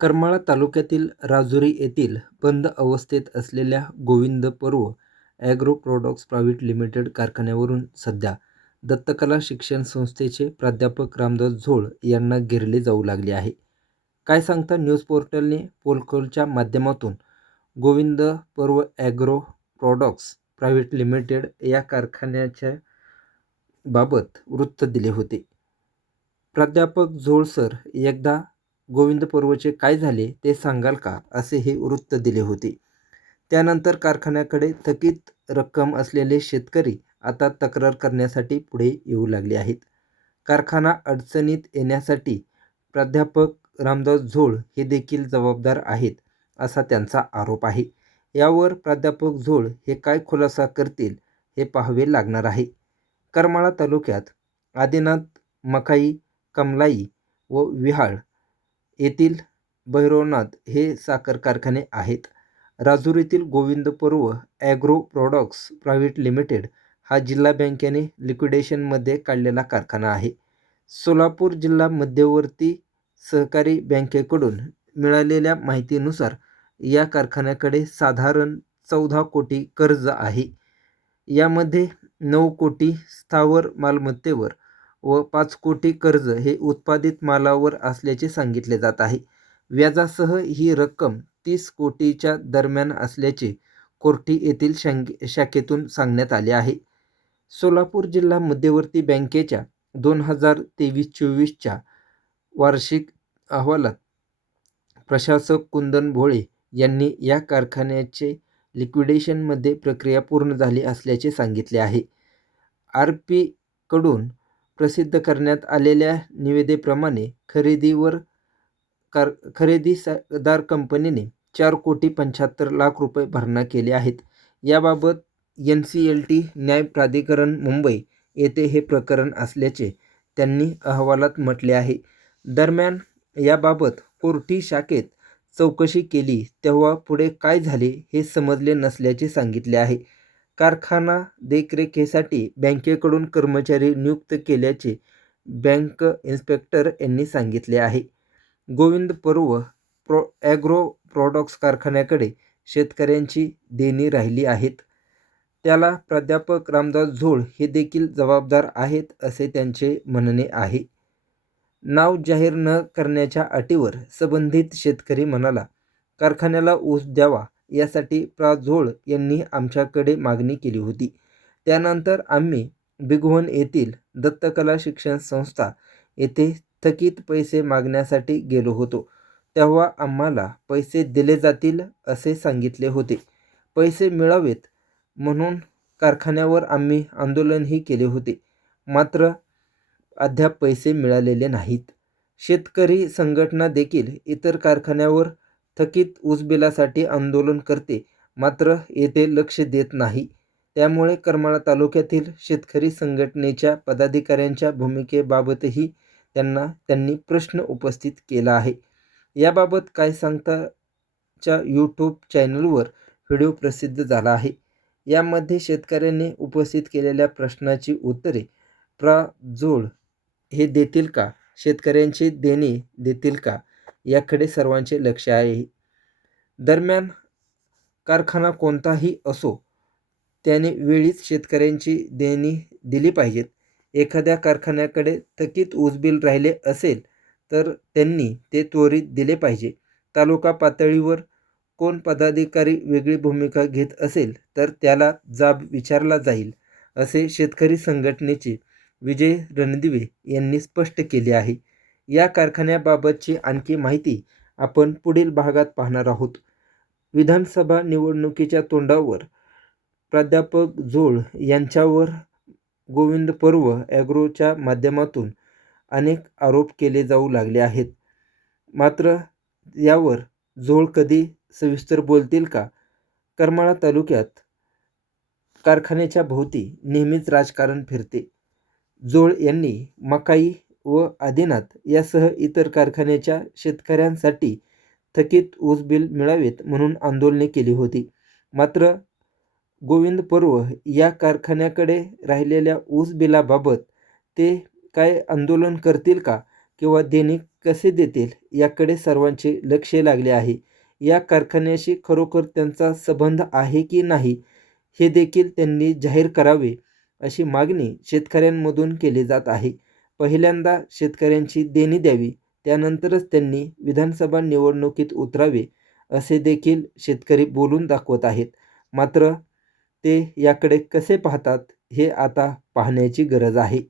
करमाळा तालुक्यातील राजुरी येथील बंद अवस्थेत असलेल्या Govind Parv agro products private limited कारखान्यावरून सध्या दत्तकला शिक्षण संस्थेचे प्राध्यापक रामदास झोळ यांना घेरले जाऊ लागले आहे. काय सांगता न्यूज पोर्टलने पोलकोलच्या माध्यमातून Govind Parv agro products private limited या कारखान्याच्या बाबत वृत्त दिले होते. प्राध्यापक झोळ सर एकदा गोविंद पर्वचे काय झाले ते सांगाल का? असे हे वृत्त दिले होते. त्यानंतर कारखान्याकडे थकीत रक्कम असलेले शेतकरी आता तक्रार करण्यासाठी पुढे येऊ लागले आहेत. कारखाना अडचणीत येण्यासाठी प्राध्यापक रामदास झोळ हे देखील जबाबदार आहेत असा त्यांचा आरोप आहे. यावर प्राध्यापक झोळ हे काय खुलासा करतील हे पाहावे लागणार आहे. करमाळा तालुक्यात आदिनाथ मकाई कमलाई व विहाळ येथील भैरवनाथ हे साखर कारखाने आहेत. राजुरीतील Govind Parv agro products private limited हा जिल्हा बँकेने लिक्विडेशनमध्ये काढलेला कारखाना आहे. सोलापूर जिल्हा मध्यवर्ती सहकारी बँकेकडून मिळालेल्या माहितीनुसार या कारखान्याकडे साधारण चौदा कोटी कर्ज आहे. यामध्ये नऊ कोटी स्थावर मालमत्तेवर व पाच कोटी कर्ज हे उत्पादित मालावर असल्याचे सांगितले जात आहे. व्याजासह ही रक्कम तीस कोटीच्या दरम्यान असल्याचे कोर्टी येथील शांग शाखेतून सांगण्यात आले आहे. सोलापूर जिल्हा मध्यवर्ती बँकेच्या दोन हजार तेवीस चोवीसच्या वार्षिक अहवालात प्रशासक कुंदन भोळे यांनी या कारखान्याचे लिक्विडेशनमध्ये प्रक्रिया पूर्ण झाली असल्याचे सांगितले आहे. आर पीकडून प्रसिद्ध करण्यात आलेल्या निविदेप्रमाणे खरेदीवर कार खरेदीदार कंपनीने चार कोटी पंच्याहत्तर लाख रुपये भरणा केले आहेत. याबाबत एन सी एल टी न्याय प्राधिकरण मुंबई येथे हे प्रकरण असल्याचे त्यांनी अहवालात म्हटले आहे. दरम्यान याबाबत कोर्टी शाखेत चौकशी केली तेव्हा पुढे काय झाले हे समजले नसल्याचे सांगितले आहे. कारखाना देखरेखीसाठी बँकेकडून कर्मचारी नियुक्त केल्याचे बँक इन्स्पेक्टर यांनी सांगितले आहे. गोविंद पर्व प्रो ॲग्रो प्रॉडक्ट्स कारखान्याकडे शेतकऱ्यांची देणी राहिली आहेत. त्याला प्राध्यापक रामदास झोळ हे देखील जबाबदार आहेत असे त्यांचे म्हणणे आहे. नाव जाहीर न करण्याच्या अटीवर संबंधित शेतकरी म्हणाला कारखान्याला ऊस द्यावा यासाठी प्राझोळ यांनी आमच्याकडे मागणी केली होती. त्यानंतर आम्ही बिगवन येथील दत्तकला शिक्षण संस्था येथे थकीत पैसे मागण्यासाठी गेलो होतो. तेव्हा आम्हाला पैसे दिले जातील असे सांगितले होते. पैसे मिळावेत म्हणून कारखान्यावर आम्ही आंदोलनही केले होते. मात्र अद्याप पैसे मिळालेले नाहीत. शेतकरी संघटना देखील इतर कारखान्यावर थकीत ऊस बिलासाठी आंदोलन करते. मात्र येथे लक्ष देत नाही. त्यामुळे करमाळा तालुक्यातील शेतकरी संघटनेच्या पदाधिकाऱ्यांच्या भूमिकेबाबतही त्यांना त्यांनी प्रश्न उपस्थित केला आहे. याबाबत काय सांगताच्या यूट्यूब चॅनलवर व्हिडिओ प्रसिद्ध झाला आहे. यामध्ये शेतकऱ्यांनी उपस्थित केलेल्या प्रश्नाची उत्तरे प्रा. जोड हे देतील का? शेतकऱ्यांची देणे देतील का? याकडे सर्वांचे लक्ष आहे. दरम्यान कारखाना कोणताही असो त्याने वेळीच शेतकऱ्यांची देणी दिली पाहिजेत. एखाद्या कारखान्याकडे थकीत उजबील राहिले असेल तर त्यांनी ते त्वरित दिले पाहिजे. तालुका पातळीवर कोण पदाधिकारी वेगळी भूमिका घेत असेल तर त्याला जाब विचारला जाईल असे शेतकरी संघटनेचे विजय रणदिवे यांनी स्पष्ट केले आहे. या कारखान्याबाबतची आणखी माहिती आपण पुढील भागात पाहणार आहोत. विधानसभा निवडणुकीच्या तोंडावर प्राध्यापक जोळ यांच्यावर गोविंद पर्व ॲग्रोच्या माध्यमातून अनेक आरोप केले जाऊ लागले आहेत. मात्र यावर झोळ कधी सविस्तर बोलतील का? करमाळा तालुक्यात कारखान्याच्या भोवती नेहमीच राजकारण फिरते. जोळ यांनी मकाई व आदिनाथ यासह इतर कारखान्याच्या शेतकऱ्यांसाठी थकीत ऊस बिल मिळावेत म्हणून आंदोलने केली होती. मात्र गोविंद पर्व या कारखान्याकडे राहिलेल्या ऊस बिलाबाबत ते काय आंदोलन करतील का किंवा देणे कसे देतील याकडे सर्वांचे लक्ष लागले आहे. या कारखान्याशी खरोखर त्यांचा संबंध आहे की नाही हे देखील त्यांनी जाहीर करावे अशी मागणी शेतकऱ्यांमधून केली जात आहे. पहिल्यांदा शेतकऱ्यांची देणी द्यावी त्यानंतरच त्यांनी विधानसभा निवडणुकीत उतरावे असे देखील शेतकरी बोलून दाखवत आहेत. मात्र ते याकडे कसे पाहतात हे आता पाहण्याची गरज आहे.